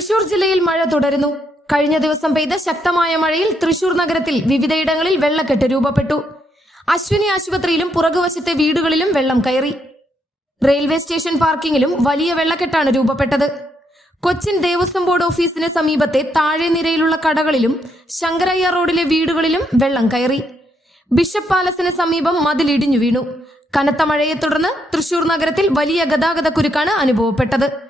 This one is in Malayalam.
തൃശൂർ ജില്ലയിൽ മഴ തുടരുന്നു. കഴിഞ്ഞ ദിവസം പെയ്ത ശക്തമായ മഴയിൽ തൃശൂർ നഗരത്തിൽ വിവിധയിടങ്ങളിൽ വെള്ളക്കെട്ട് രൂപപ്പെട്ടു. അശ്വിനി ആശുപത്രിയിലും പുറകുവശത്തെ വീടുകളിലും വെള്ളം കയറി. റെയിൽവേ സ്റ്റേഷൻ പാർക്കിങ്ങിലും വലിയ വെള്ളക്കെട്ടാണ് രൂപപ്പെട്ടത്. കൊച്ചിൻ ദേവസ്വം ബോർഡ് ഓഫീസിന് സമീപത്തെ താഴെ നിരയിലുള്ള കടകളിലും ശങ്കരയ്യ റോഡിലെ വീടുകളിലും വെള്ളം കയറി. ബിഷപ്പ് പാലസിന് സമീപം മതിൽ ഇടിഞ്ഞു വീണു. കനത്ത മഴയെ തുടർന്ന് തൃശൂർ നഗരത്തിൽ വലിയ ഗതാഗത കുരുക്കാണ് അനുഭവപ്പെട്ടത്.